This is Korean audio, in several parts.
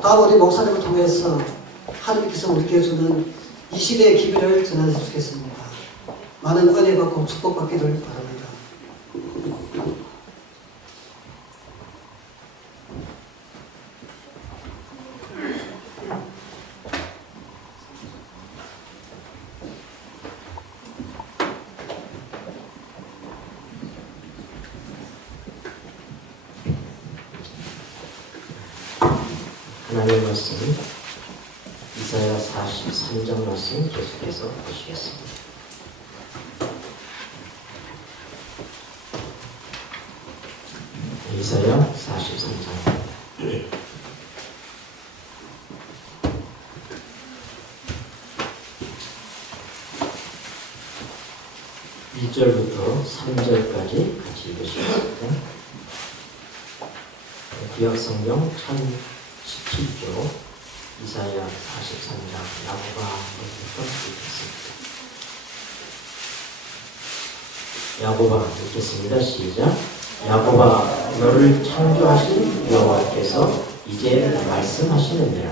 다음 우리 목사님을 통해서 하나님께서 우리에게 주는 이 시대의 기회를 전하셨으면 좋겠습니다. 많은 은혜 받고 축복받기를 바랍니다. 하나님의 말씀, 이사야 43장 말씀 계속해서 보시겠습니다. 이사야 43장 1절부터 3절까지 같이 읽으시겠습니다. 구약성경 1017조 이사야 43장 야고바부터 읽겠습니다. 야고바 읽겠습니다. 시작. 야고바, 너를 창조하신 여호와께서 이제 말씀하시느니라.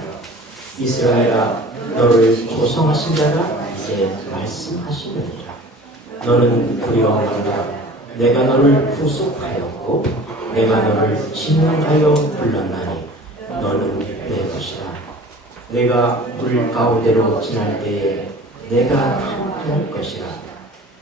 이스라엘아, 너를 조성하신 자가 이제 말씀하시느니라. 너는 두려워하라. 내가 너를 구속하였고 내가 너를 징용하여 불렀나니 너는 내 것이라. 내가 물 가운데로 지날 때에 내가 함께할 것이라.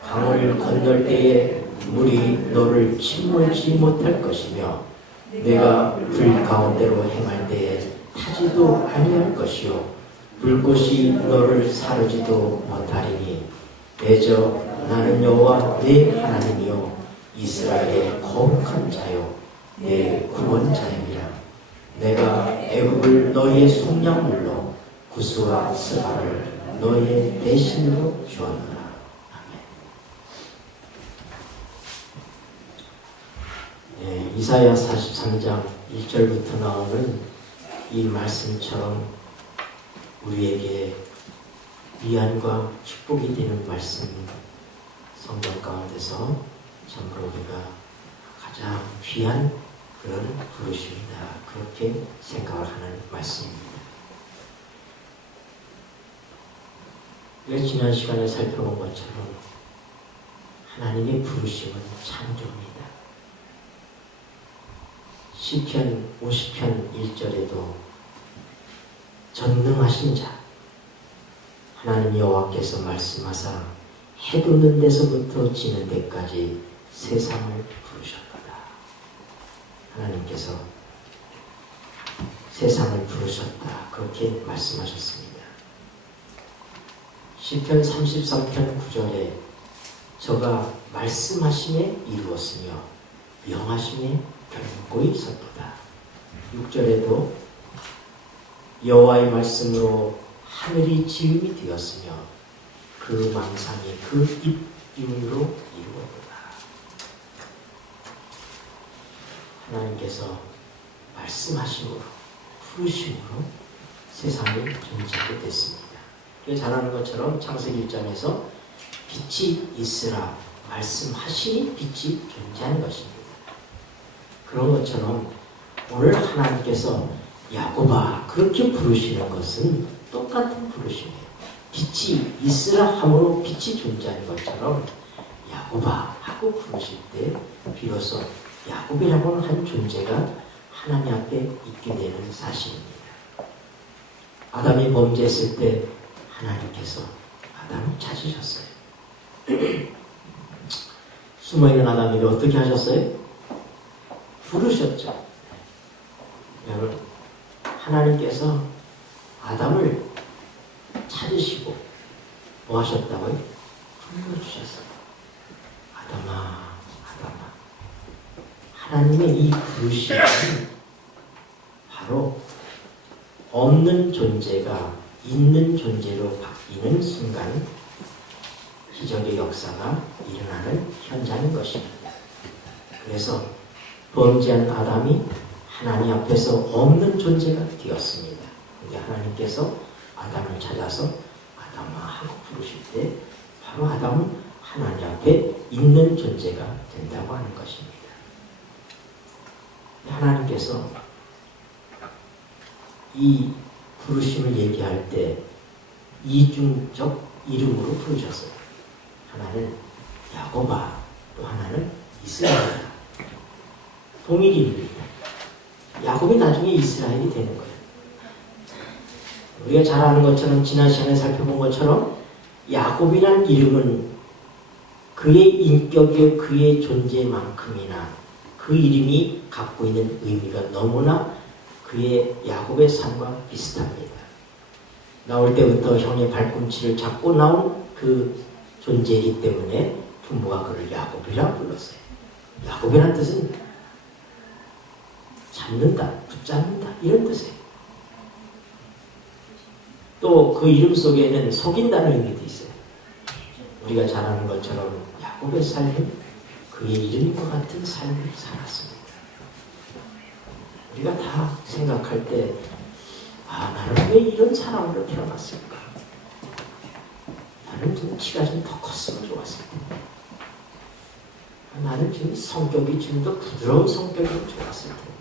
강을 건널 때에 물이 너를 침몰치 못할 것이며 내가 불 가운데로 행할 때에 타지도 아니할 것이요 불꽃이 너를 사르지도 못하리니 대저 나는 여호와 내 하나님이요 이스라엘의 거룩한 자요 내 구원자임이라. 내가 애굽을 너희의 속량물로 구스와 스바를 너희의 대신으로 주었노라. 네, 이사야 43장 1절부터 나오는 이 말씀처럼 우리에게 위안과 축복이 되는 말씀, 성경 가운데서 참으로 우리가 가장 귀한 그런 부르심이다, 그렇게 생각을 하는 말씀입니다. 우리가 지난 시간에 살펴본 것처럼 하나님의 부르심은 창조입니다. 시편 50편 1절에도 전능하신 자 하나님 여호와께서 말씀하사 해 돋는 데서부터 지는 데까지 세상을 부르셨도다. 하나님께서 세상을 부르셨다, 그렇게 말씀하셨습니다. 시편 33편 9절에 저가 말씀하심에 이루었으며 명하심에 견고히 섰도다. 6절에도 여호와의 말씀으로 하늘이 지음이 되었으며 그 망상이 그 입기운으로 이루었도다. 하나님께서 말씀하심으로 부르심으로 세상이 존재하게 됐습니다. 잘 아는 것처럼 창세기 1장에서 빛이 있으라 말씀하시니 빛이 존재하는 것입니다. 그런 것처럼 오늘 하나님께서 야고바 그렇게 부르시는 것은 똑같은 부르심이에요. 빛이 있으라 함으로 빛이 존재하는 것처럼 야고바 하고 부르실 때 비로소 야곱이라고 하는 한 존재가 하나님 앞에 있게 되는 사실입니다. 아담이 범죄했을 때 하나님께서 아담을 찾으셨어요. 숨어있는 아담에게 어떻게 하셨어요? 부르셨죠. 여러분, 하나님께서 아담을 찾으시고 뭐 하셨다고요? 불러주셨어요. 아담아, 아담아. 하나님의 이 부르심은 바로 없는 존재가 있는 존재로 바뀌는 순간 기적의 역사가 일어나는 현장인 것입니다. 그래서 범죄한 아담이 하나님 앞에서 없는 존재가 되었습니다. 근데 하나님께서 아담을 찾아서 아담아 하고 부르실 때 바로 아담은 하나님 앞에 있는 존재가 된다고 하는 것입니다. 하나님께서 이 부르심을 얘기할 때 이중적 이름으로 부르셨어요. 하나는 야곱아, 또 하나는 이스라엘이다. 동일 이름입니다. 야곱이 나중에 이스라엘이 되는 거예요. 우리가 잘 아는 것처럼 지난 시간에 살펴본 것처럼 야곱이란 이름은 그의 인격의 그의 존재만큼이나 그 이름이 갖고 있는 의미가 너무나 그의 야곱의 삶과 비슷합니다. 나올 때부터 형의 발꿈치를 잡고 나온 그 존재이기 때문에 부모가 그를 야곱이라 불렀어요. 야곱이란 뜻은 잡는다, 붙잡는다 이런 뜻이에요. 또 그 이름 속에는 속인다는 의미도 있어요. 우리가 잘 아는 것처럼 야곱의 삶은 그의 이름과 같은 삶을 살았습니다. 우리가 다 생각할 때 나는 왜 이런 사람으로 태어났을까? 나는 좀 키가 좀 더 컸으면 좋았을 텐데. 나는 좀 성격이 좀 더 부드러운 성격이 좀 좋았을 텐데.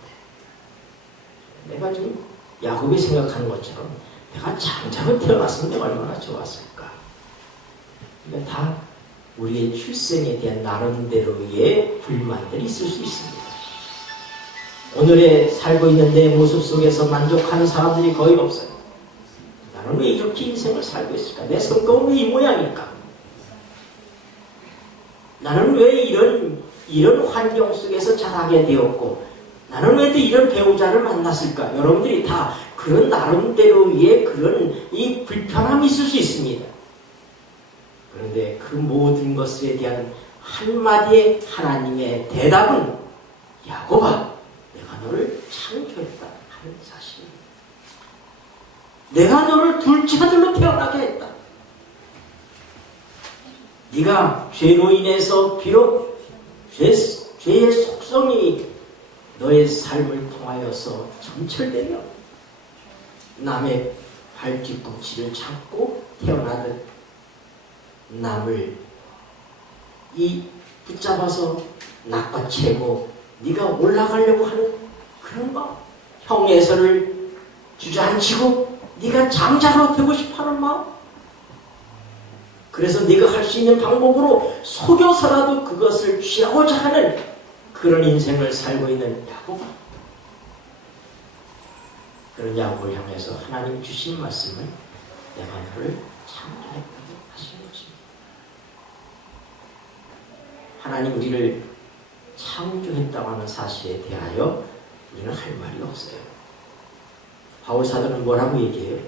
내가 좀 야곱이 생각하는 것처럼 내가 장자로 태어났으면 얼마나 좋았을까? 그러니까 다 우리의 출생에 대한 나름대로의 불만들이 있을 수 있습니다. 오늘에 살고 있는 내 모습 속에서 만족하는 사람들이 거의 없어요. 나는 왜 이렇게 인생을 살고 있을까? 내 성격은 왜 이 모양일까? 나는 왜 이런 환경 속에서 자라게 되었고, 나는 왜 또 이런 배우자를 만났을까? 여러분들이 다 그런 나름대로의 그런 이 불편함이 있을 수 있습니다. 그런데 그 모든 것에 대한 한마디의 하나님의 대답은 야곱아, 내가 너를 창조했다 하는 사실입니다. 내가 너를 둘째 아들로 태어나게 했다. 네가 죄로 인해서 비록 죄의 속성이 너의 삶을 통하여서 점철되며 남의 발 뒤꿈치를 잡고 태어나듯 남을 붙잡아서 낚아채고 네가 올라가려고 하는 그런 마음, 형에서를 주저앉히고 네가 장자로 되고 싶어하는 마음, 그래서 네가 할 수 있는 방법으로 속여서라도 그것을 취하고자 하는 그런 인생을 살고 있는 야곱, 그런 야곱을 향해서 하나님 주신 말씀을 내가 너를 창조했다고 하시는 것입니다. 하나님 우리를 창조했다고 하는 사실에 대하여 우리는 할 말이 없어요. 바울 사도는 뭐라고 얘기해요?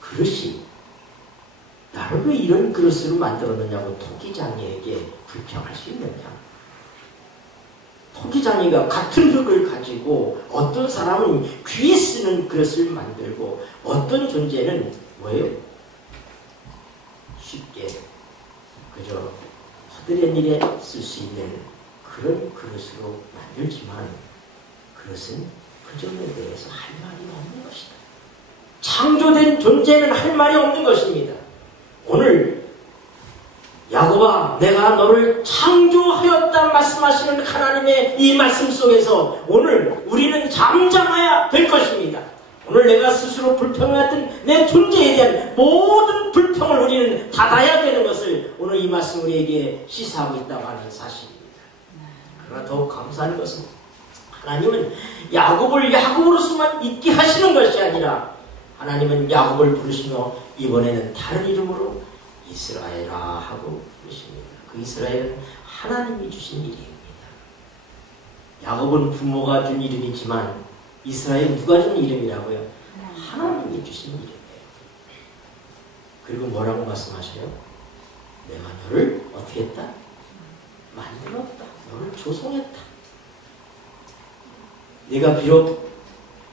그릇이 나를 왜 이런 그릇으로 만들었느냐고 토기장이에게 불평할 수 있느냐? 토기장이가 같은 흙을 가지고 어떤 사람은 귀에 쓰는 그릇을 만들고 어떤 존재는 뭐예요? 쉽게 그저 허드렛 일에 쓸 수 있는 그런 그릇으로 만들지만 그것은 그 점에 대해서 할 말이 없는 것이다. 창조된 존재는 할 말이 없는 것입니다. 오늘 야곱아 내가 너를 창조하였다 말씀하시는 하나님의 이 말씀 속에서 오늘 우리는 잠잠해야 될 것입니다. 오늘 내가 스스로 불평해왔던 내 존재에 대한 모든 불평을 우리는 닫아야 되는 것을 오늘 이 말씀 우리에게 시사하고 있다고 하는 사실입니다. 그러나 더욱 감사한 것은 하나님은 야곱을 야곱으로서만 있게 하시는 것이 아니라 하나님은 야곱을 부르시며 이번에는 다른 이름으로 이스라엘아 하고 부르십니다. 그 이스라엘은 하나님이 주신 이름입니다. 야곱은 부모가 준 이름이지만 이스라엘은 누가 준 이름이라고요? 하나님이 주신 이름이에요. 그리고 뭐라고 말씀하셔요? 내가 너를 어떻게 했다? 만들었다. 너를 조성했다. 네가 비록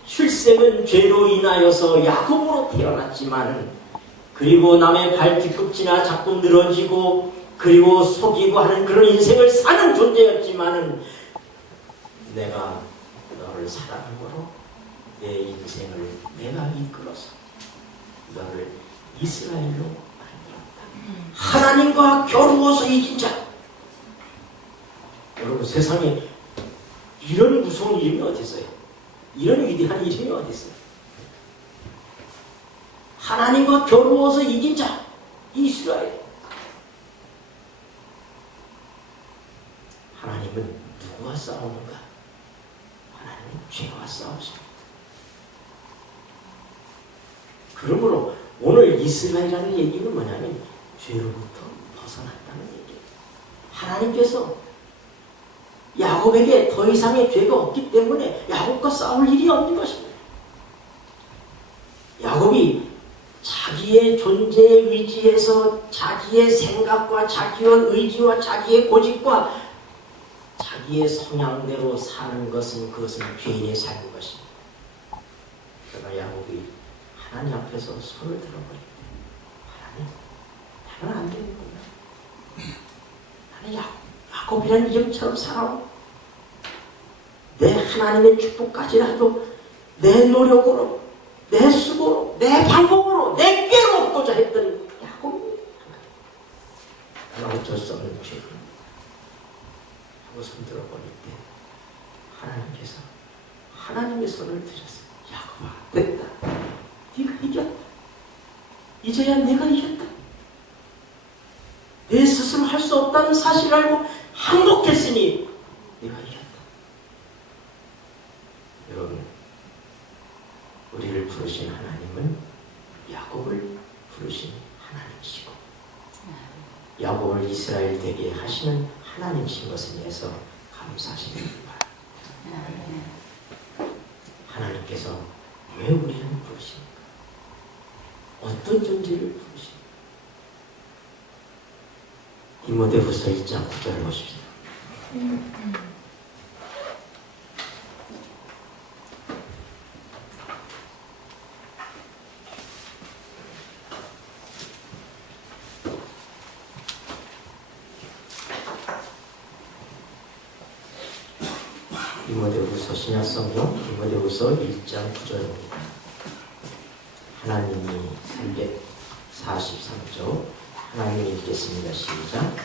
출생은 죄로 인하여서 야곱으로 태어났지만 그리고 남의 발 뒤꿈치나 자꾸 늘어지고 그리고 속이고 하는 그런 인생을 사는 존재였지만은 내가 너를 사랑함으로 내 인생을 내가 이끌어서 너를 이스라엘로 만들었다. 하나님과 겨루어서 이긴 자. 여러분 세상에 이런 무서운 이름이 어디 있어요? 이런 위대한 이름이 어디 있어요? 하나님과 겨루어서 이긴 자 이스라엘. 하나님은 누구와 싸우는가? 하나님은 죄와 싸우십니다. 그러므로 오늘 이스라엘이라는 얘기는 뭐냐면 죄로부터 벗어났다는 얘기예요. 하나님께서 야곱에게 더 이상의 죄가 없기 때문에 야곱과 싸울 일이 없는 것입니다. 야곱이 자기의 존재에 의지해서 자기의 생각과 자기의 의지와 자기의 고집과 자기의 성향대로 사는 것은 그것은 죄인의 삶인 것입니다. 그러나 야곱이 하나님 앞에서 손을 들어버립니다. 하나님, 나는 안 되는 거야. 나는 야곱이라는 이름처럼 살아오. 내 하나님의 축복까지라도 내 노력으로, 내 수고로, 내 방법으로, 내 꾀로 얻고자 했더니 야곱이 나는 어쩔 수 없는 죄인 하고 손 들어버릴 때 하나님께서 하나님의 손을 드셨어요. 야곱아, 됐다. 네가 이겼다. 이제야 내가 이겼다. 내 스스로 할 수 없다는 사실을 알고 항복했으니 내가 이겼다. 여러분, 우리를 부르신 하나님은 야곱을 부르신 하나님이시고 야곱을 이스라엘 되게 하시는 하나님이신 것에 대해서 감사하시기 바랍니다. 하나님께서 왜 우리를 부르십니까? 어떤 존재를 부르십니까? 디모데후서 1장 9절을 보십시오. 디모데후서 신약성경 디모데후서 1장 9절입니다. 하나님이 343조 하나님이 읽겠습니다. 시작.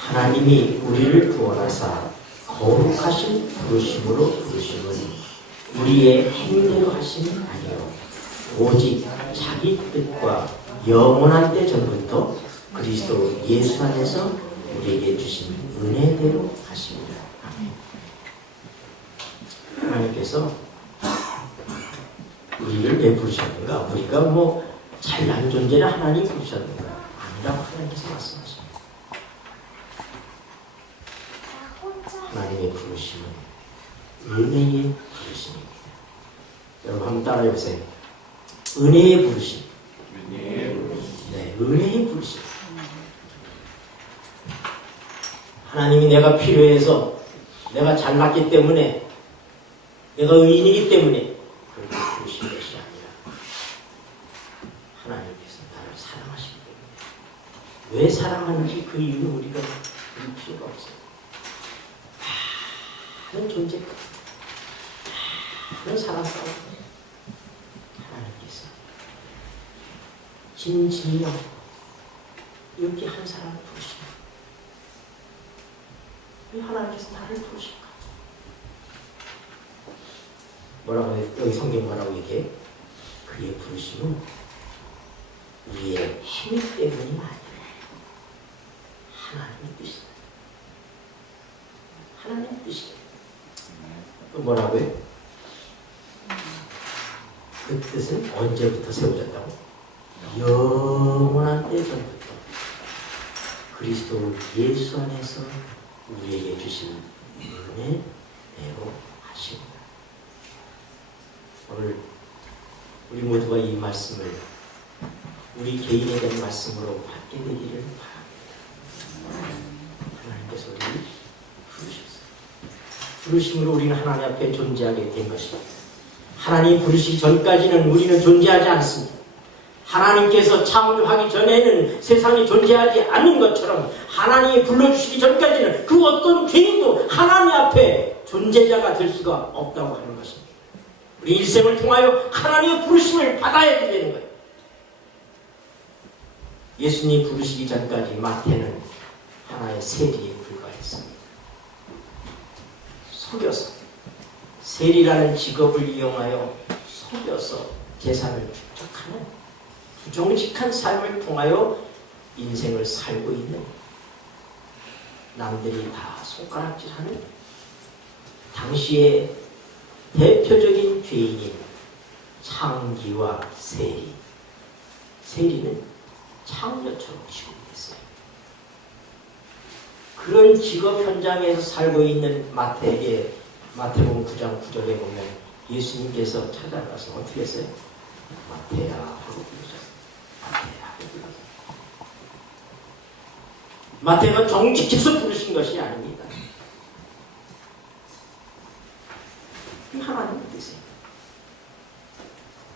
하나님이 우리를 구원하사 거룩하신 부르심으로 부르심은 우리의 행위대로 하심이 아니요 오직 자기 뜻과 영원한 때 전부터 그리스도 예수 안에서 우리에게 주신 은혜대로 하십니다. 하나님께서 우리를 왜 부르셨는가? 우리가 뭐 잘난 존재를 하나님 부르셨는가? 아니라고 하나님께서 말씀하십니다. 하나님의 부르심은 은혜의 부르심입니다. 여러분 한번 따라해보세요. 은혜의 부르심. 네, 은혜의 부르심. 하나님이 내가 필요해서 내가 잘났기 때문에 내가 의인이기 때문에 그렇게 부르신 것이 아니라 하나님께서 나를 사랑하시기 때문에 왜 사랑하는지 그 이유는 우리가 알 필요가 없어요. 많은 존재가 많은 사랑 가운데 하나님께서 진진명 이렇게 한 사람을 부르십니다. 왜 하나님께서 나를 부르실까? 뭐라고 해? 여기 성경 뭐라고 얘기해? 그의 부르심은 우리의 힘 때문이 아니라 하나님의 뜻이다. 하나님의 뜻이다. 또 뭐라고 해? 그 뜻은 언제부터 세워졌다고? 영원한 때 전부터 그리스도 예수 안에서 우리에게 주신 은혜대로 하십니다. 오늘 우리 모두가 이 말씀을 우리 개인에 대한 말씀으로 받게 되기를 바랍니다. 하나님께서 우리를 부르셨어요. 부르심으로 우리는 하나님 앞에 존재하게 된 것입니다. 하나님 부르시기 전까지는 우리는 존재하지 않습니다. 하나님께서 창조하기 전에는 세상이 존재하지 않는 것처럼 하나님이 불러주시기 전까지는 그 어떤 개인도 하나님 앞에 존재자가 될 수가 없다고 하는 것입니다. 우리 일생을 통하여 하나님의 부르심을 받아야 되는 거예요. 예수님이 부르시기 전까지 마태는 하나의 세리에 불과했습니다. 속여서 세리라는 직업을 이용하여 속여서 재산을 축적하는 부정직한 삶을 통하여 인생을 살고 있는, 남들이 다 손가락질하는 당시의 대표적인 죄인인 창기와 세리. 세리는 창녀처럼 취급이 됐어요. 그런 직업 현장에서 살고 있는 마태에게 마태복음 9장 9절에 보면 예수님께서 찾아가서 어떻게 했어요? 마태야 하고 부르셨어요. 마태야 하고 부르셨어요. 마태가 정직해서 부르신 것이 아닙니다. 하나님의 뜻이에요.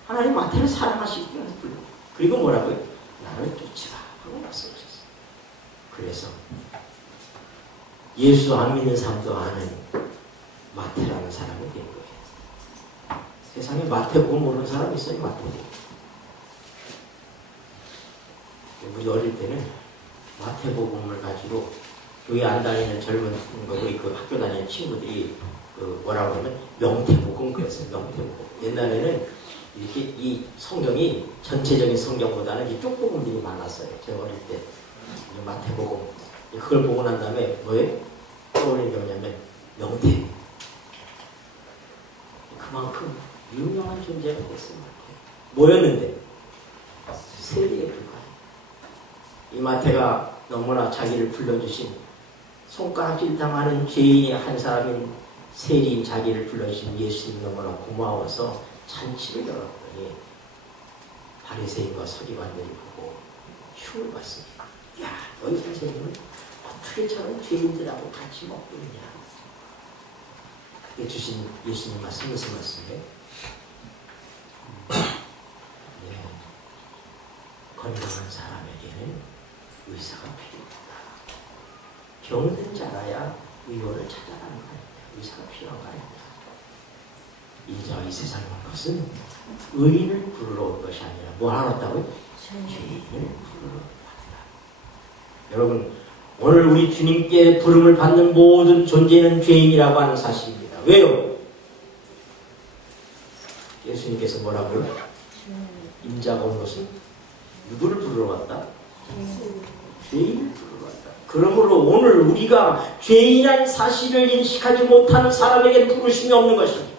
하나님 마태를 사랑하시기 때문에 불러. 그리고 뭐라고요? 나를 쫓으라 하고 말씀하셨어요. 그래서 예수 안 믿는 사람도 아는 마태라는 사람이 된 거예요. 세상에 마태복음 모르는 사람 있어요? 마태복음. 우리 어릴 때는 마태복음을 가지고 교회 안 다니는 젊은 우리 그 학교 다니는 친구들이 그 뭐라고 하면 명태복음 그랬어요. 명태복음. 옛날에는 이렇게 이 성경이 전체적인 성경보다는 이 쪽복음들이 많았어요. 제가 어릴 때 마태복음 그걸 보고 난 다음에 뭐예요? 떠오르는 게 뭐냐면 명태. 그만큼 유명한 존재가 됐어요. 뭐였는데? 세리에 불과해요. 이 마태가 너무나 자기를 불러주신 손가락질 당하는 죄인의 한 사람인 세리인 자기를 불러주신 예수님 너무나 고마워서 잔치를 열었더니 바리새인과 서기관들이 보고 흉을 봤습니다. 야, 너희 선생님은 어떻게 저런 죄인들하고 같이 먹고 있냐? 그때 주신 예수님 말씀 무슨 말씀이에요? 네, 건강한 사람에게는 의사가 필요하다. 병든 자라야 의원을 찾아가는 거예요. 의사가 필요한 거 아닙니다. 이 세상에 온 것은 의인을 부르러 온 것이 아니라 뭐 하러 왔다고요? 죄인을 부르러 왔다. 여러분, 오늘 우리 주님께 부름을 받는 모든 존재는 죄인이라고 하는 사실입니다. 왜요? 예수님께서 뭐라고요? 인자가 온 것은 누구를 부르러 왔다? 죄인을 부르러 왔다. 그러므로 오늘 우리가 죄인이라는 사실을 인식하지 못하는 사람에게 부르심이 없는 것입니다.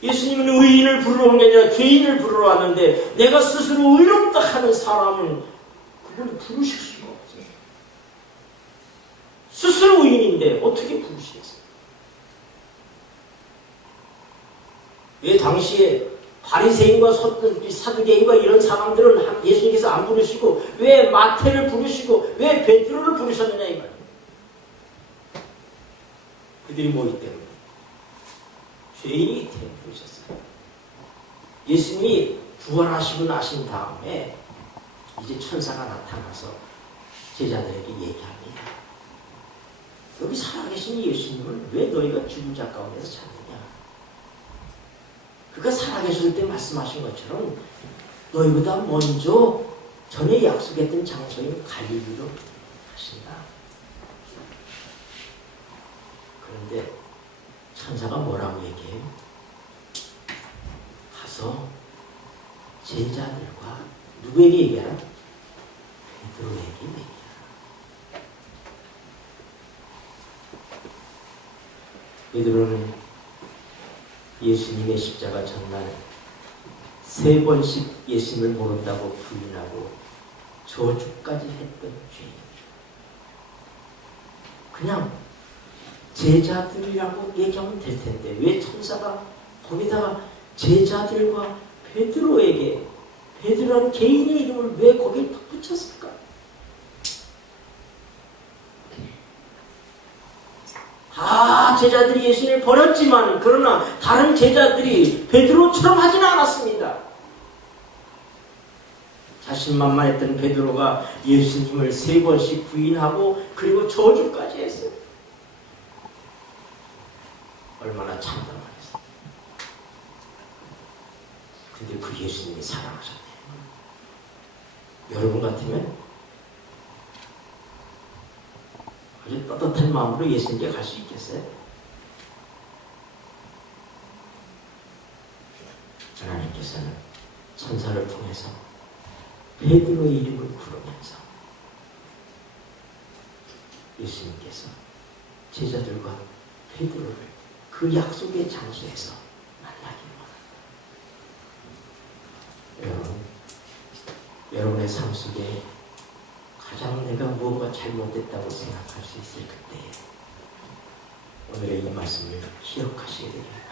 예수님은 의인을 부르러 온 게 아니라 죄인을 부르러 왔는데 내가 스스로 의롭다 하는 사람은 그분을 부르실 수가 없어요. 스스로 의인인데 어떻게 부르시겠어요? 왜 당시에 바리새인과 사두개인과 이런 사람들은 예수님께서 안 부르시고 왜 마태를 부르시고 왜 베드로를 부르셨느냐 이 말이에요. 그들이 뭐기 때문에? 죄인이기 때문에 부르셨어요. 예수님이 부활하시고 나신 다음에 이제 천사가 나타나서 제자들에게 얘기합니다. 여기 살아계신 예수님을 왜 너희가 죽은 자 가운데서 찾느냐? 그가 살아계실 때 말씀하신 것처럼 너희보다 먼저 전에 약속했던 장소인 갈릴리로 가신다. 그런데 천사가 뭐라고 얘기해요? 가서 제자들과 누구에게 얘기하라? 베드로에게 얘기하라. 베드로는 예수님의 십자가 전날 3번씩 예수님을 모른다고 부인하고 저주까지 했던 죄인입니다. 그냥 제자들이라고 얘기하면 될 텐데 왜 천사가 거기다가 제자들과 베드로에게 베드로라는 개인의 이름을 왜 거기에 붙였을까? 제자들이 예수님을 버렸지만 그러나 다른 제자들이 베드로처럼 하지는 않았습니다. 자신만만했던 베드로가 예수님을 3번씩 부인하고 그리고 저주까지 했어요. 얼마나 참담하겠어요. 근데 그 예수님이 사랑하셨네요. 여러분 같으면 아주 떳떳한 마음으로 예수님께 갈 수 있겠어요? 하나님께서는 천사를 통해서 베드로의 이름을 부르면서 예수님께서 제자들과 베드로를 그 약속의 장소에서 만나기를 원합니다. 여러분의 삶 속에 가장 내가 무엇가 잘못됐다고 생각할 수 있을 그때 오늘의 이 말씀을 기억하셔야 됩니다.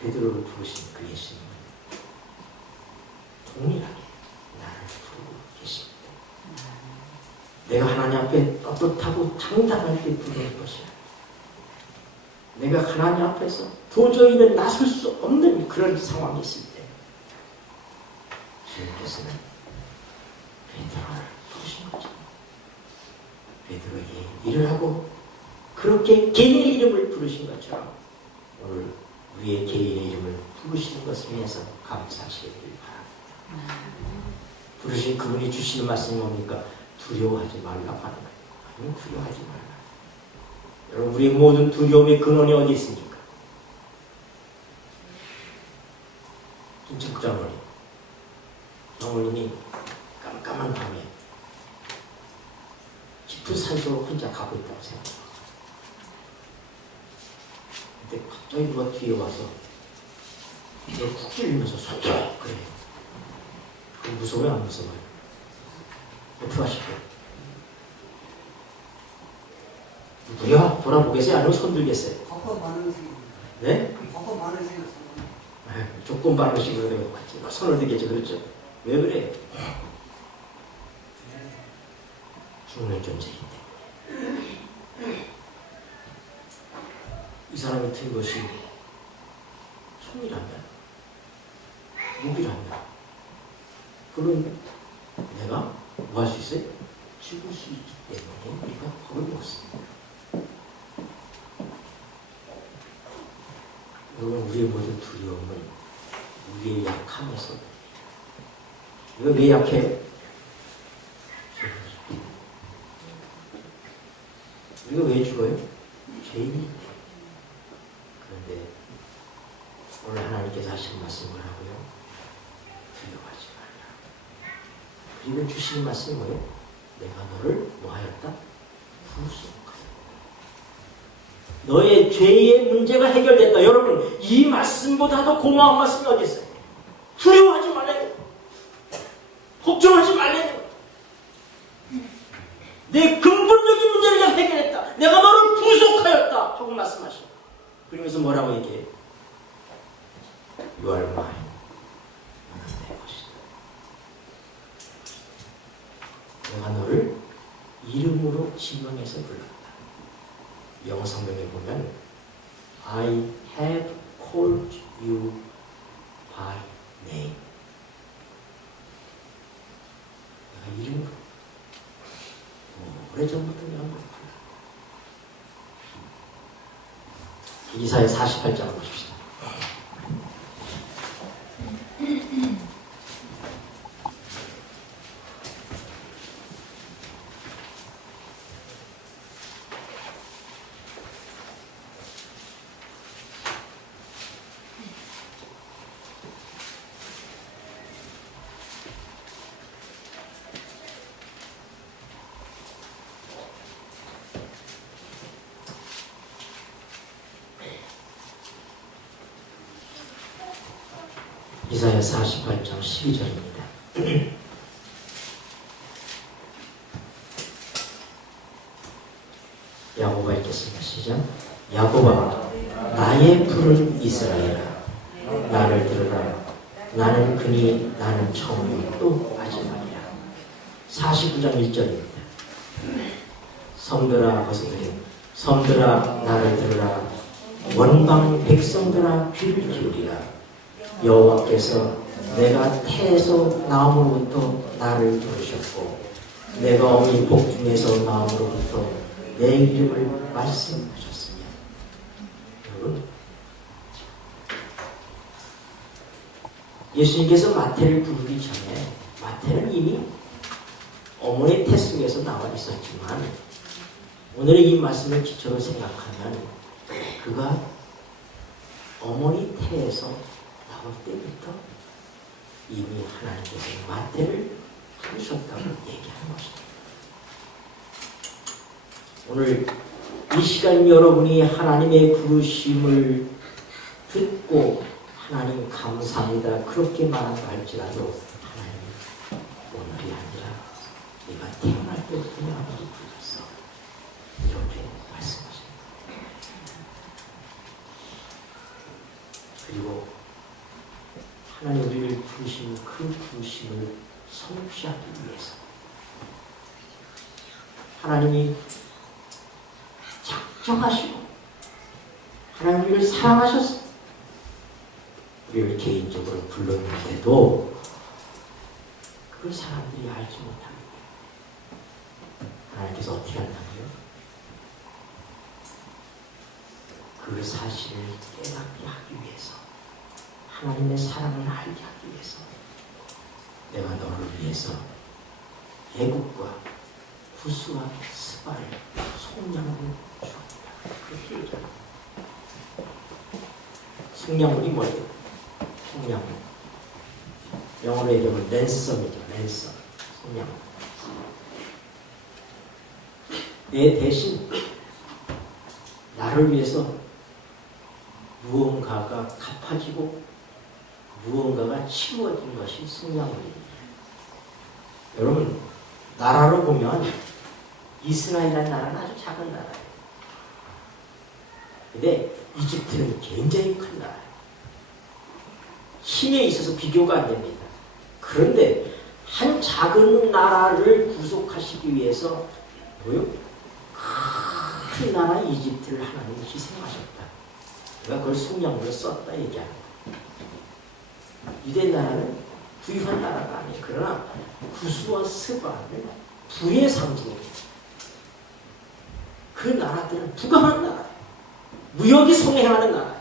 베드로를 부르신 그 예수님은 동일하게 나를 부르고 계십니다. 내가 하나님 앞에 떳떳하고 당당할 때 부르는 것이야. 내가 하나님 앞에서 도저히는 나설 수 없는 그런 상황이 있을 때 주님께서는 베드로를 부르신 거죠. 베드로에게 일을 하고 그렇게 개인의 이름을 부르신 것처럼 오늘 우리의 개인의 이름을 부르시는 것을 위해서 감사하시길 바랍니다. 부르신 그분이 주시는 말씀이 뭡니까? 두려워하지 말라고 하는 거예요. 아니면 두려워하지 말라. 여러분, 우리 모든 두려움의 근원이 어디 있습니까? 김천국 장모님이 깜깜한 밤에 깊은 산속으로 혼자 가고 있다고 생각해요. 근데 갑자기 누가 뒤에 와서 이걸 쿡 찔리면서 손들어 그래요. 그럼 무서워요, 안 무서워요? 어떻게 하실까요? 누구야? 돌아보겠어요? 아니면 손들겠어요? 조건 많으세요. 네? 조건 많으세요. 조건 반응식으로 되는 것 같지. 손을 들겠죠. 그렇죠? 왜 그래요? 죽는 존재이기 때문에. 이 사람이 튼 것이 총이라면, 무기라면, 그는 내가 뭐 할 수 있어요? 죽을 수 있기 때문에 우리가 겁을 먹습니다. 여러분, 우리의 모든 두려움은 우리의 약함에서. 이거 왜 약해? 우리가 왜 죽어요? 죄인이기 때문에. 그런데 오늘 하나님께서 하신 말씀을 하고요. 두려워하지 말라. 그리고 주시는 말씀이 뭐예요? 내가 너를 뭐하였다? 부수하였다. 너의 죄의 문제가 해결됐다. 여러분, 이 말씀보다 더 고마운 말씀이 어디 있어요? 두려워하지 말라는 거. 걱정하지 말라는 거. 내 근본적인 문제를 내가 해결했다. 내가 너를 구속하였다. 하고 말씀하시고. 그러면서 뭐라고 얘기해요? You are mine. 너는 내 것이다. 내가 너를 이름으로 지명해서 불렀다. 영어 성경에 보면 I have called you by name. 내가 이름으로 오래전부터 내가 너를 불렀다. 이사야 48장을 보십시다. 이사야 48장 12절입니다. 야고보가 읽겠습니다. 시작. 야고보아, 나의 푸른 이스라엘아, 나를 들으라. 나는 그니 나는 처음이요 또 마지막이라. 49장 1절입니다. 성들아, 섬들아, 나를 들으라. 원방 백성들아, 귀를 기울이라. 여호와께서 내가 태에서 나옴으로부터 나를 부르셨고 내가 어미 복중에서 나옴으로부터 내 이름을 말씀하셨으며. 여러분, 예수님께서 마태를 부르기 전에 마태는 이미 어머니의 태 속에서 나와 있었지만 오늘의 이 말씀을 기초로 생각하면 그가 어머니 태에서 나올 때부터 이미 하나님께서 마태를 부르셨다고 얘기하는 것입니다. 오늘 이 시간 여러분이 하나님의 부르심을 듣고 하나님 감사합니다 그렇게 말한다 할지라도 하나님 오늘이 아니라 내가 태어날 때부터 내 아버지 불렀어 이렇게 말씀하십니다. 그리고 하나님 우리를 부르신 그 부르심을 성취하기 위해서 하나님이 작정하시고 하나님 우리를 사랑하셔서 우리를 개인적으로 불렀는데도 그걸 사람들이 알지 못합니다. 하나님께서 어떻게 한다고요? 그 사실을 깨닫게 하기 위해서 하나님의 사랑을 알게 하기 위해서 내가 너를 위해서 애국과 구스와 스바를 속량으로 주었다. 그렇게 얘기합니다. 속량물이 뭐예요? 속량물. 영어로 얘기하면 랜섬이죠. 랜섬. 속량물. 내 대신 나를 위해서 무언가가 갚아지고 무언가가 치루어진 것이 속량물입니다. 여러분 나라로 보면 이스라엘이라는 나라는 아주 작은 나라예요. 근데 이집트는 굉장히 큰 나라예요. 힘에 있어서 비교가 안 됩니다. 그런데 한 작은 나라를 구속하시기 위해서 뭐요? 큰 나라 이집트를 하나님이 희생하셨다. 그러니까 그걸 속량으로 썼다 얘기하는 거예요. 유대 나라는 부유한 나라가 아니에요. 그러나 구스와 스바를 부의 상징입니다. 그 나라들은 부강한 나라예요. 무역이 성행하는 나라예요.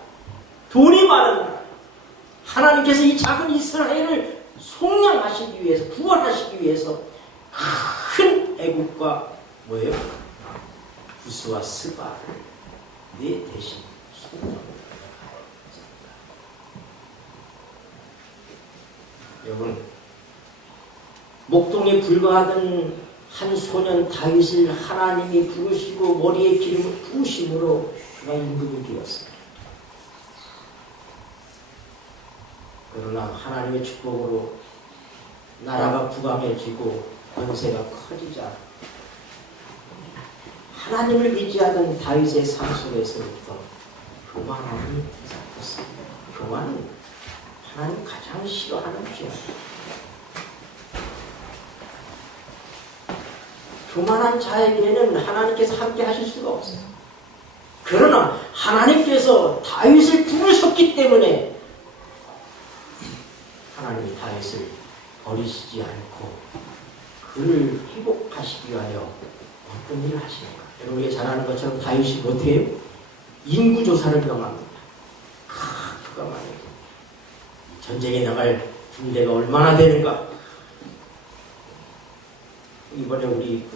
돈이 많은 나라예요. 하나님께서 이 작은 이스라엘을 속량하시기 위해서 구원하시기 위해서 큰 애국과 뭐예요? 구스와 스바를 내 대신 속량을 여러분 목동에 불과하던 한 소년 다윗을 하나님이 부르시고 머리에 기름을 부으심으로 그가 임금이 되었습니다. 그러나 하나님의 축복으로 나라가 부강해지고 권세가 커지자 하나님을 의지하던 다윗의 삶 속에서부터 교만함이 시작했습니다. 교만은 하나님 가장 싫어하는 죄입니다. 교만한 자에게는 하나님께서 함께 하실 수가 없어요. 그러나 하나님께서 다윗을 부르셨기 때문에 하나님이 다윗을 버리시지 않고 그를 회복하시기 위하여 어떤 일을 하시는가? 여러분 우리가 잘 아는 것처럼 다윗이 못해요? 인구조사를 명합니다. 그가 말이에요. 전쟁에 나갈 군대가 얼마나 되는가? 이번에 우리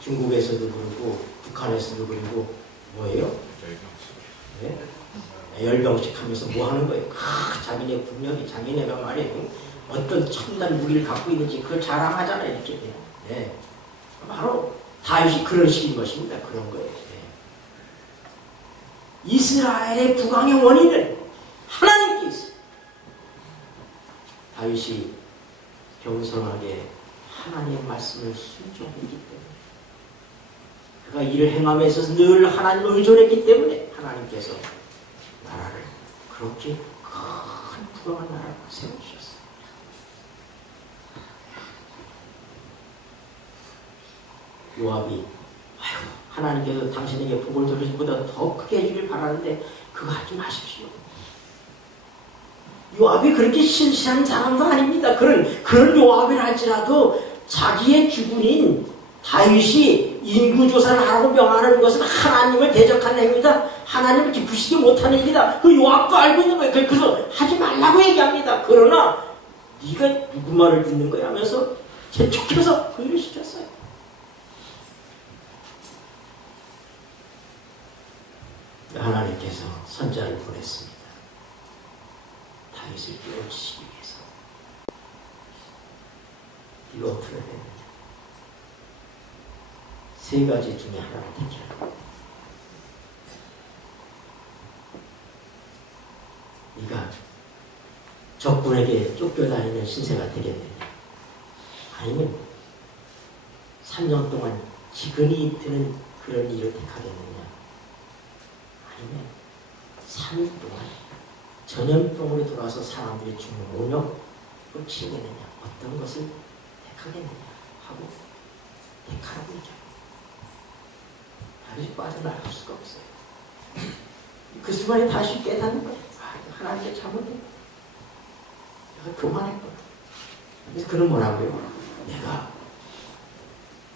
중국에서도 그러고 북한에서도 그러고 뭐예요? 네? 열병식 하면서 뭐 하는 거예요? 자기네 국력이 자기네가 말이에요. 어떤 첨단 무기를 갖고 있는지 그걸 자랑하잖아요. 이렇게. 네. 바로 다윗이 그런 식인 것입니다. 그런 거예요. 네. 이스라엘의 부강의 원인은 하나님께 있어요. 다윗이 겸손하게 하나님의 말씀을 순종했기 때문에 그가 이를 행함에 있어서 늘 하나님을 의존했기 때문에 하나님께서 나라를 그렇게 큰 부강한 나라를 세우셨어요. 요압이 하나님께서 당신에게 복을 돌리신 것보다 더 크게 해주길 바라는데 그거 하지 마십시오. 요압이 그렇게 신실한 사람도 아닙니다. 그런 요압이라 할지라도 자기의 주군인 다윗이 인구조사를 하라고 명하는 것은 하나님을 대적하는 행위다. 하나님을 기쁘시게 못하는 일이다. 그 요압도 알고 있는 거예요. 그래서 하지 말라고 얘기합니다. 그러나 네가 누구 말을 듣는 거야 하면서 재촉해서 그 일을 시켰어요. 하나님께서 선자를 보냈습니다. 다윗을 깨우치시기 위해서. 이거 어떻게 됐느냐? 세 가지 중에 하나를 택해라. 네가 적군에게 쫓겨다니는 신세가 되겠느냐? 아니면 3년 동안 지근이 드는 그런 일을 택하겠느냐? 아니면 3일 동안 전염병으로 돌아서 사람들이 죽는 모욕을 치르겠느냐? 어떤 것을 택하겠느냐? 하고 택하라고 했죠. 다시 빠져나갈 수가 없어요. 그 순간에 다시 깨닫는 거예요. 하나님께 잘못했다. 내가 교만했구나. 그래서 그는 뭐라고요? 내가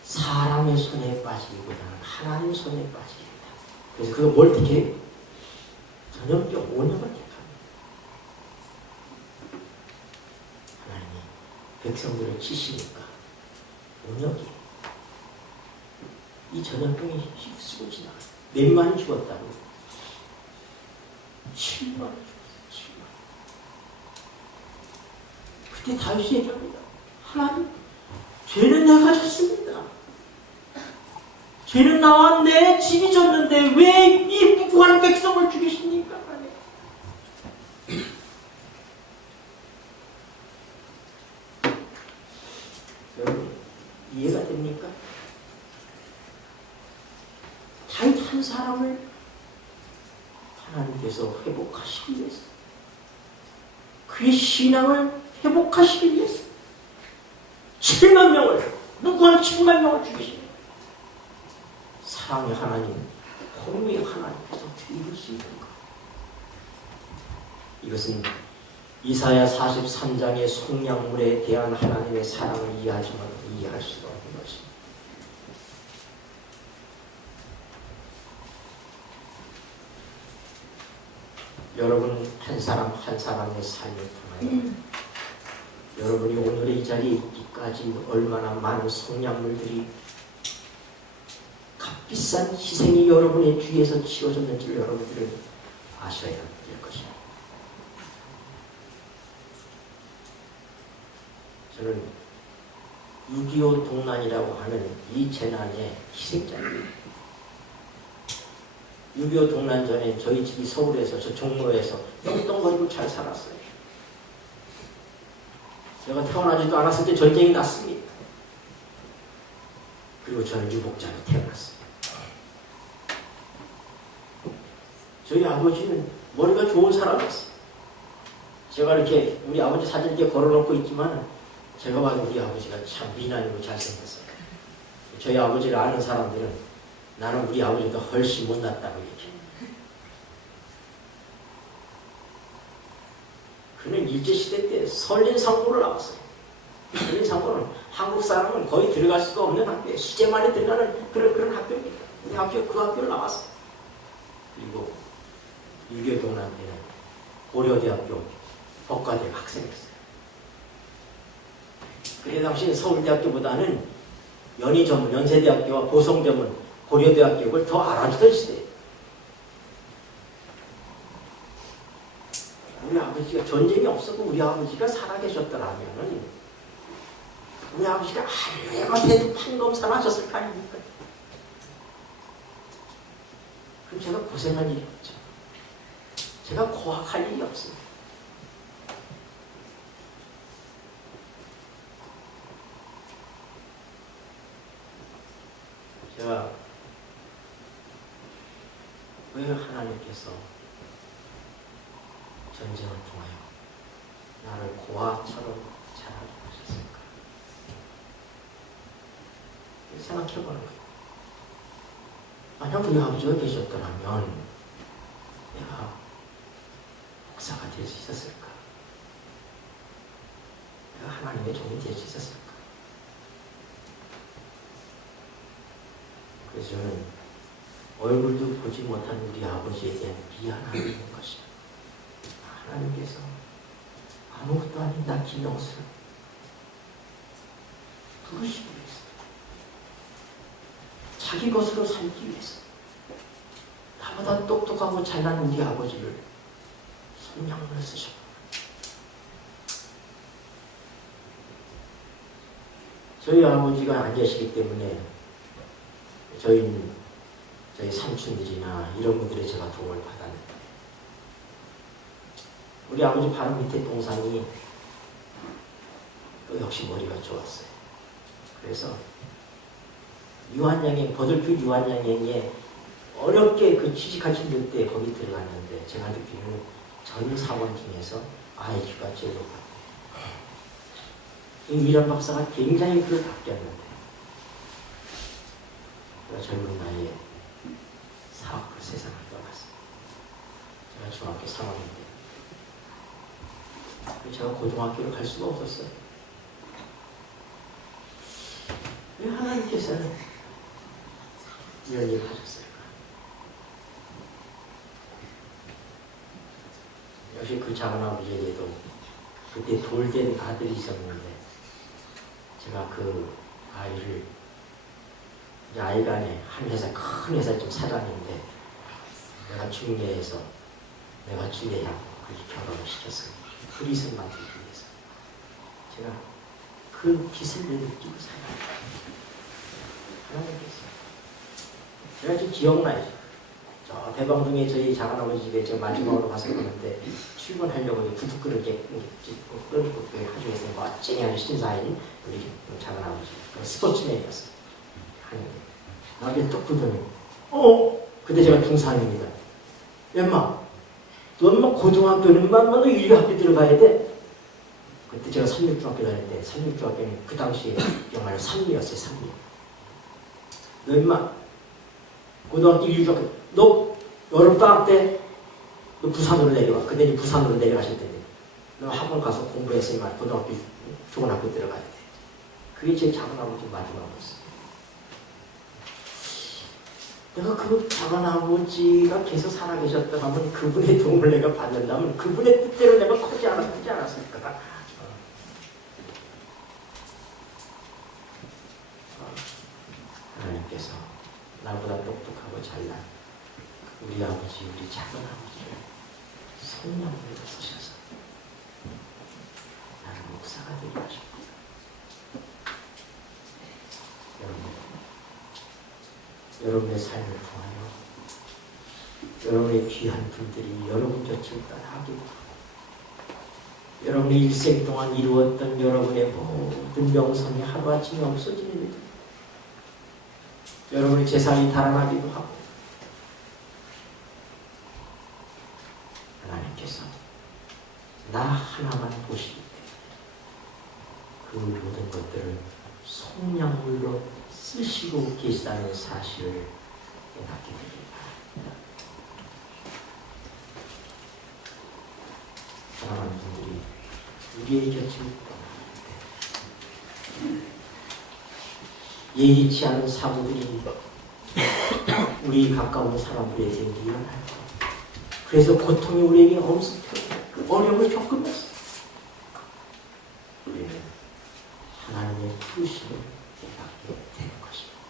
사람의 손에 빠지기보다는 하나님의 손에 빠지겠다. 그래서 그거 뭘 택해요? 전염병 오염을 택합니다. 하나님이 백성들을 치시니까 오염이 이 전염병이 휩쓰고 지나가요. 몇만이 죽었다고? 7만이 죽었어요. 7만. 그때 다윗이 얘기합니다. 하나님, 죄는 내가 졌습니다. 죄는 나와 내 집이 졌는데 왜 이 무고한 백성을 죽이십니까? 하나님. 여러분, 이해가 됩니까? 다윗 한 사람을 하나님께서 회복하시기 위해서, 그의 신앙을 회복하시기 위해서 7만 명을, 무고한 7만 명을 죽이십니다. 사랑의 하나님, 공의의 하나님께서 어떻게 이룰 수 있는가? 이것은 이사야 43장의 속량물에 대한 하나님의 사랑을 이해하지만 이해할 수가 없는 것입니다. 여러분 한 사람 한 사람의 삶을 통하여 여러분이 오늘의 이 자리에 있기까지 얼마나 많은 속량물들이 값비싼 희생이 여러분의 뒤에서 치러졌는지 여러분들은 아셔야 될 것입니다. 저는 6.25 동란이라고 하는 이 재난의 희생자입니다. 6.25 동란 전에 저희 집이 서울에서 저 종로에서 떵떵거리고 잘 살았어요. 제가 태어나지도 않았을 때 전쟁이 났습니다. 그리고 저는 유복자로 태어났어요. 저희 아버지는 머리가 좋은 사람이었어요. 제가 이렇게 우리 아버지 사진 이렇게 걸어놓고 있지만 제가 봐도 우리 아버지가 참 미남이고 잘생겼어요. 저희 아버지를 아는 사람들은 나는 우리 아버지보다 훨씬 못났다고 얘기해요. 그는 일제시대 때 설린상고를 나왔어요. 설린상고는 한국 사람은 거의 들어갈 수가 없는 학교에 수재만이 들어가는 그런 학교입니다. 우리 학교 그 학교를 나왔어요. 그리고 6.25 동란 때는 고려대학교 법과대 학생이었어요. 그때 당시 서울대학교보다는 연희전문, 연세대학교와 보성전문, 고려대학교를 더 알아주던 시대예요. 우리 아버지가 전쟁이 없었고 우리 아버지가 살아계셨더라면 우리 아버지가 아무한테도 판검사를 하셨을 거 아닙니까? 그럼 제가 고생할 일이 없죠. 제가 고학할 일이 없습니다. 제가 왜 하나님께서 전쟁을 통하여 나를 고아처럼 자라게 하셨을까? 생각해보는 거예요. 만약 우리 아버지가 계셨더라면 내가 목사가 될 수 있었을까? 내가 하나님의 종이 될 수 있었을까? 그래서 저는 얼굴도 보지 못한 우리 아버지에 대한 미안함이 있는 것입니다. 하나님께서 아무것도 아닌 나 김영수 부르시기 위해서 자기 것으로 살기 위해서 나만 나보다 똑똑하고 잘난 우리 아버지를 성령으로 쓰셨고, 저희 아버지가 안 계시기 때문에 저희 삼촌들이나 이런 분들의 제가 도움을 받았는데, 우리 아버지 바로 밑에 동상이 또 역시 머리가 좋았어요. 그래서 유한양행, 버들표 유한양행에 어렵게 그 취직하신 때 거기 들어갔는데, 제가 느끼는 전 사원 중에서 IQ가 제일 높았어요. 위란 박사가 굉장히 그걸 바뀌었는데, 제가 젊은 나이에 사학으로 세상을 떠났어요. 제가 중학교 3학년 때. 제가 고등학교를 갈 수가 없었어요. 왜 하나님께서는 이런 일을 하셨을까? 역시 그 작은 아버지에게도 그때 돌된 아들이 있었는데, 제가 그 아이를, 이제 아이가 한 회사, 큰 회사 좀 사장인데, 내가 중매해서 내가 주례하고 그렇게 결혼을 시켰어요. 그리스를 만들기 위해서. 제가 그 빚을 느끼고 살아요. 하나님께서. 제가 지금 기억나요. 저 대방동에 저희 작은아버지 집에 제가 마지막으로 가서 그러는데, 출근하려고 부득 이렇게 끌고 하중에서 멋쟁이한 신사인 우리 작은아버지, 스포츠맨이었어요. 나중에 또 그러더니, 그때 제가 중3입니다. 엄마, 너 엄마 고등학교는 너 인류학교 들어가야 돼? 그때 제가 삼육중학교 다녔는데, 삼육중학교는 그 당시에 영화로 3류였어요, 3류. 너 엄마, 고등학교 인류학교, 너 여름방학 때 너 부산으로 내려와. 근데 부산으로 내려가실 텐데, 너 학원 가서 공부했으면 고등학교 좋은 학교 들어가야 돼. 그게 제 작은아버지 마지막이었어요. 내가 그 작은아버지가 계속 살아계셨다면, 그분의 도움을 내가 받는다면, 그분의 뜻대로 내가 크지 않았을까. 하나님께서 나보다 똑똑하고 잘난 우리 아버지, 우리 작은 아버지를 성령으로 쓰셔서 나를 목사가 되게 하셨고, 여러분의 삶을 통하여 여러분의 귀한 분들이 여러분 곁을 떠나기도 하고, 여러분의 일생 동안 이루었던 여러분의 모든 명성이 하루아침에 없어지는 일들, 여러분의 재산이 달아나기도 하고, 하나님께서 나 하나만 보시기 때문에 그 모든 것들을 성령으로 쓰시고 계시다는 사실을 깨닫게 되길 바랍니다. 사랑하는 분들이 우리의 곁을 떠나는데, 예기치 않은 사고들이 우리 가까운 사람들에게 일어날 것, 그래서 고통이 우리에게 엄습해요. 그 어려움을 겪으면서 우리는 하나님의 부르심을 깨닫게 되는 것입니다.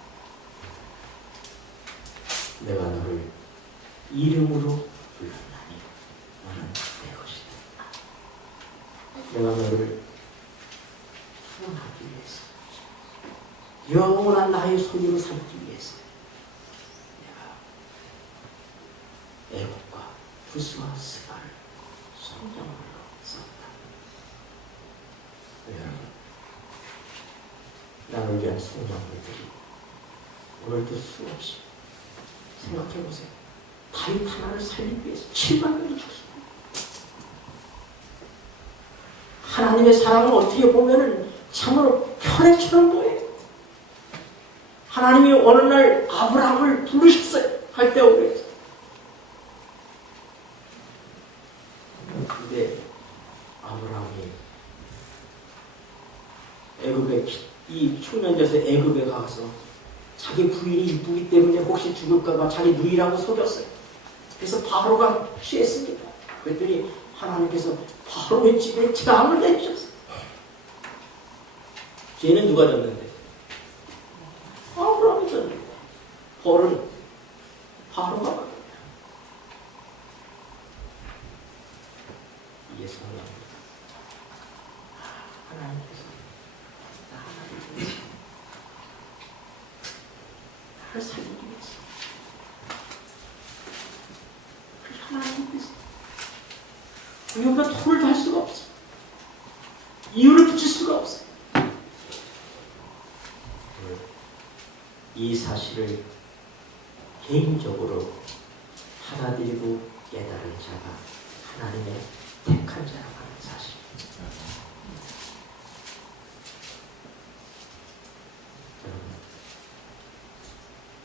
내가 너를 이름으로 불렀나니 너는 내 것이다. 내가 너를 구원하기 위해서, 영원한 나의 소유로 삼기 위해서 내가 애국과 부수와 스가를 성령으로 썼다. 여러분, 나를 위한 성령들이 오늘도 수없이 생각해보세요. 다윗 하나를 살리기 위해서 7만 명이 죽습니다. 하나님의 사랑은 어떻게 보면은 참으로 편애처럼 보여요. 하나님이 어느 날 아브라함을 부르셨어요. 갈대아우르에서. 근데 아브라함이 애굽에, 이 초년에서 애굽에 가서 자기 부인이 이쁘기 때문에 혹시 죽을까봐 자기 누이라고 속였어요. 그래서 바로가 취했습니다. 그랬더니 하나님께서 바로의 집에 재앙을 내리셨어요. 죄는 누가 졌는데? 아브라함이 졌는데 벌은 바로가 받았어요. 우리의 성령입니다. 하나님께서 나를 살리기 위해서 그 하나님께서 우리가 토를 달 수가 없어. 이유를 붙일 수가 없어. 이 사실을 개인적으로 받아들이고 깨달은 자가 하나님의 택한 자라고 하는 사실.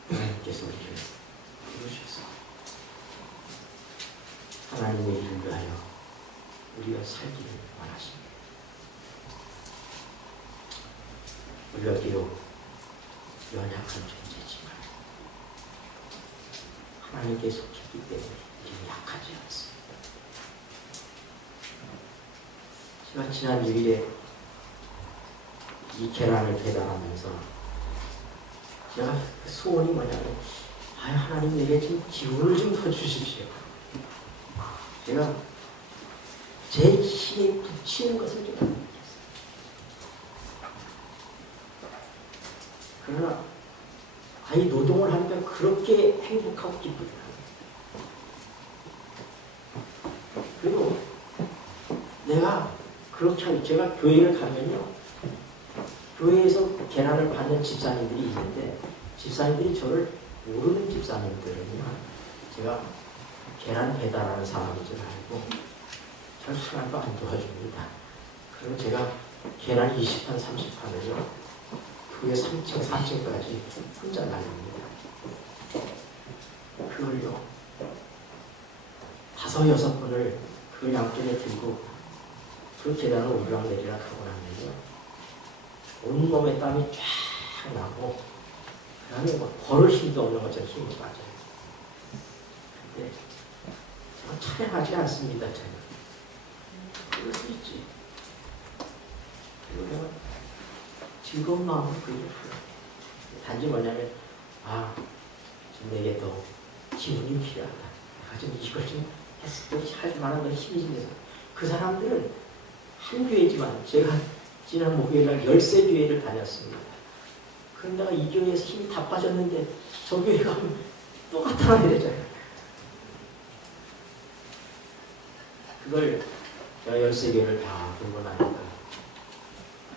하나님께서 우리를 부르셔서 하나님의 일을 위하여 우리가 살기를 원하십니다. 우리가 비록 연약한 존재지만 하나님께 속했기 때문에 우리는 약하지 않습니다. 제가 지난 2일에 이 계란을 배달하면서 제가 소원이 뭐냐면 하나님 내게 좀 기운을 좀 더 주십시오. 제가 제 힘에 붙이는 것을 좀 느꼈어요. 그러나 아이 노동을 하니까 그렇게 행복하고 기쁘더라고요. 그리고 내가 그렇게 하니 제가 교회를 가면요, 교회에서 계란을 받는 집사님들이 있는데 집사님들이 저를 모르는 집사님들은요, 제가 계란 배달하는 사람인 줄 알고 저를 하나도 안 도와줍니다. 그리고 제가 계란 20판, 30판을요 교회 3층, 4층까지 혼자 날립니다. 그걸요 5, 6번을 그 양쪽에 들고 그 계단을 오르락내리락 하고 나면요 온몸에 땀이 쫙 나고 그 다음에 뭐 걸을 힘도 없는 것처럼 힘이 빠져요. 근데 제가 찬양하지 않습니다. 제가 그럴 수 있지. 그리고 내가 즐거운 마음으로 그 일을 해요. 단지 뭐냐면 좀 내게 더 기운이 필요하다. 내가 좀 이걸 좀 했을 때 할 만한 건 힘이 생겨서. 그 사람들은 한 교회지만 제가 지난 목요일날 13교회를 다녔습니다. 그런다가 이 교회에서 힘이 다 빠졌는데 저 교회 가면 또 나타나게 되잖아요. 그걸 제가 13교회를 다 들고 나니까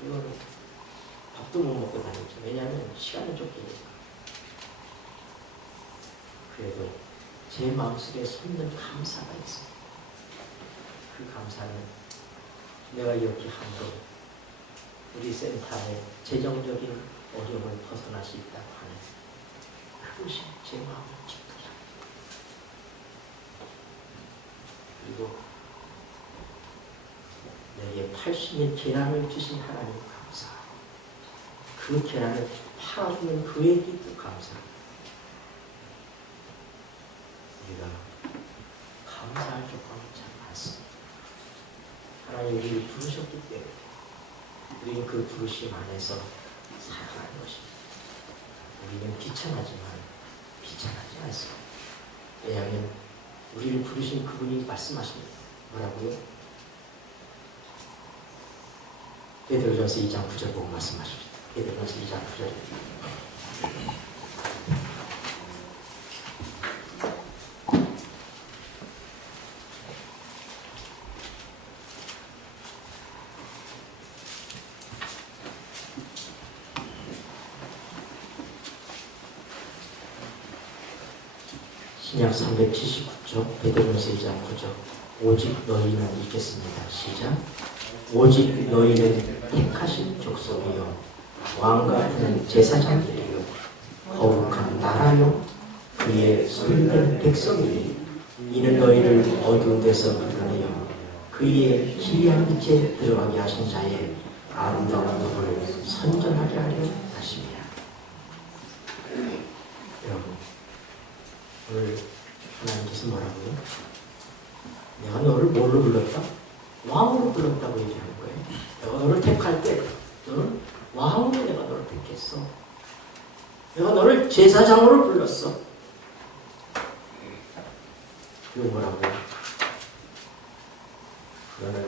이거는 밥도 못 먹고 다녔죠. 왜냐하면 시간이 쫓기니까. 그래도 제 마음속에 솟는 감사가 있어요. 그 감사는 내가 이렇게 함으로 우리 센터의 재정적인 어려움을 벗어날 수 있다고 하는 그것이 제 마음의 기쁨이다. 그리고 내게 80일 계란을 주신 하나님 감사하고 그 계란을 팔아주는 그에게도 감사합니다. 우리가 감사할 조건이 참 많습니다. 하나님 우리를 부르셨기 때문에 우리는 그 부르심 안에서 살아가는 것입니다. 우리는 비천하지만 비천하지 않습니다. 왜냐하면 우리를 부르신 그분이 말씀하십니다. 뭐라고요? 베드로전서 2장 9절 보고 말씀하십니다. 베드로전서 2장 9절. 신약 379쪽 베드로전서 2장 9절. 오직 너희는 읽겠습니다. 시작. 오직 너희는 택하신 족속이요 왕같은 제사장들이요 거룩한 나라요 그의 소유된 백성이니 이는 너희를 어두운 데서 불러내어 그의 기이한 빛에 들어가게 하신 자의 아름다운 법을 선전하게 하려 하심이라. 여러분 오늘 하나님께서 뭐라고요? 내가 너를 뭘로 불렀다? 왕으로 불렀다고 얘기하는 거예요. 내가 너를 택할 때 너는 왕으로 내가 너를 택했어. 내가 너를 제사장으로 불렀어. 그리고 뭐라고요? 그러나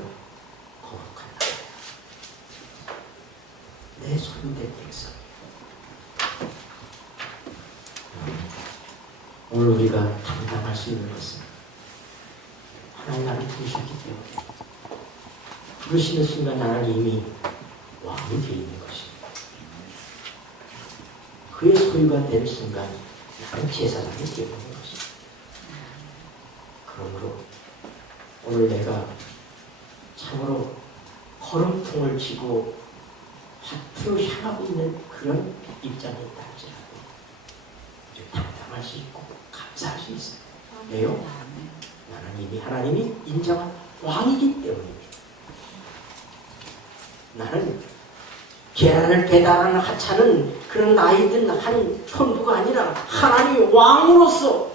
오늘 우리가 감당할 수 있는 것은 하나님 나를 부르셨기 때문에 부르시는 순간 나는 이미 왕이 되어 있는 것입니다. 그의 소유가 될 순간 나는 제사장이 되어 있는 것입니다. 그러므로 오늘 내가 참으로 걸음통을 쥐고 하트로 향하고 있는 그런 입장에 있다 할지라도 당당할 수 있고 감사할 수 있어요. 왜요? 나는 이미 하나님이 인정한 왕이기 때문입니다. 나는 계란을 배달하는 하찮은 그런 나이든 한 촌부가 아니라 하나님의 왕으로서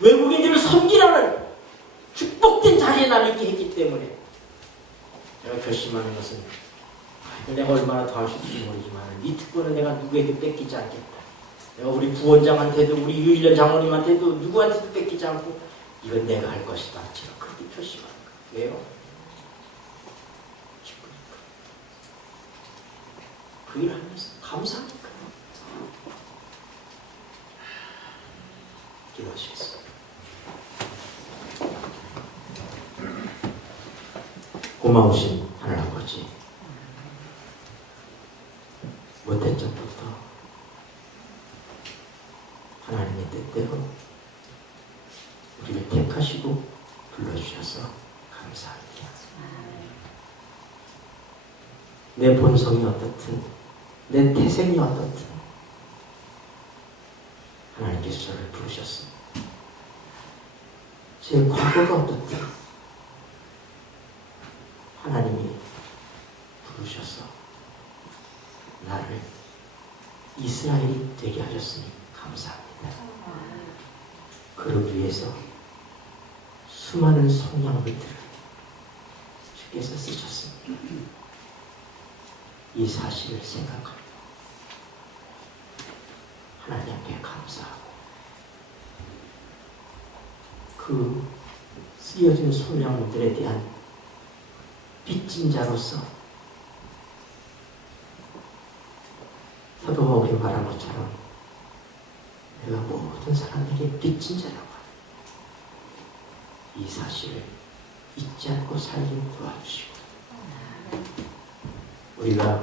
외국인들을 섬기라는 축복된 자리에 날 있게 했기 때문에 내가 결심하는 것은 내가 얼마나 더 할 수 있을지 모르지만 이 특권은 내가 누구에게 뺏기지 않겠다. 내가 우리 부원장한테도 우리 유일년 장모님한테도 누구한테도 뺏기지 않고 이건 내가 할 것이다. 제가 그렇게 결심하는 거예요. 왜요? 기쁘니까. 그 일 하면서 감사하니까. 기도하시겠습니다. 고마우신 하늘아버지, 못된 적부터 하나님의 뜻대로 우리를 택하시고 불러주셔서 감사합니다. 내 본성이 어떻든 내 태생이 어떻든 하나님께서 저를 부르셨습니다. 제 과거가 어떻든 하나님이 부르셔서 나를 이스라엘이 되게 하셨으니 감사합니다. 그러기 위해서 수많은 성령들을 주께서 쓰셨습니다. 이 사실을 생각하며 하나님께 감사하고 그 쓰여진 소명들에 대한 빚진 자로서 사도 바울이 말한 것처럼 내가 모든 사람에게 빚진 자라고 하는 이 사실을 잊지 않고 살기를 도와주시고 우리가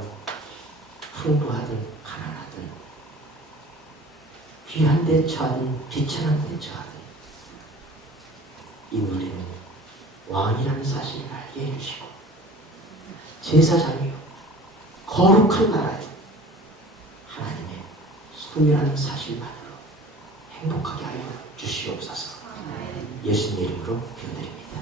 풍부하든 가난하든 귀한 데 처하든 비천한 데 처하든 이 우리는 왕이라는 사실을 알게 해주시고 제사장이요 거룩한 나라요 하나님의 소유라는 사실만으로 행복하게 하여 주시옵소서. 예수님 이름으로 기도드립니다.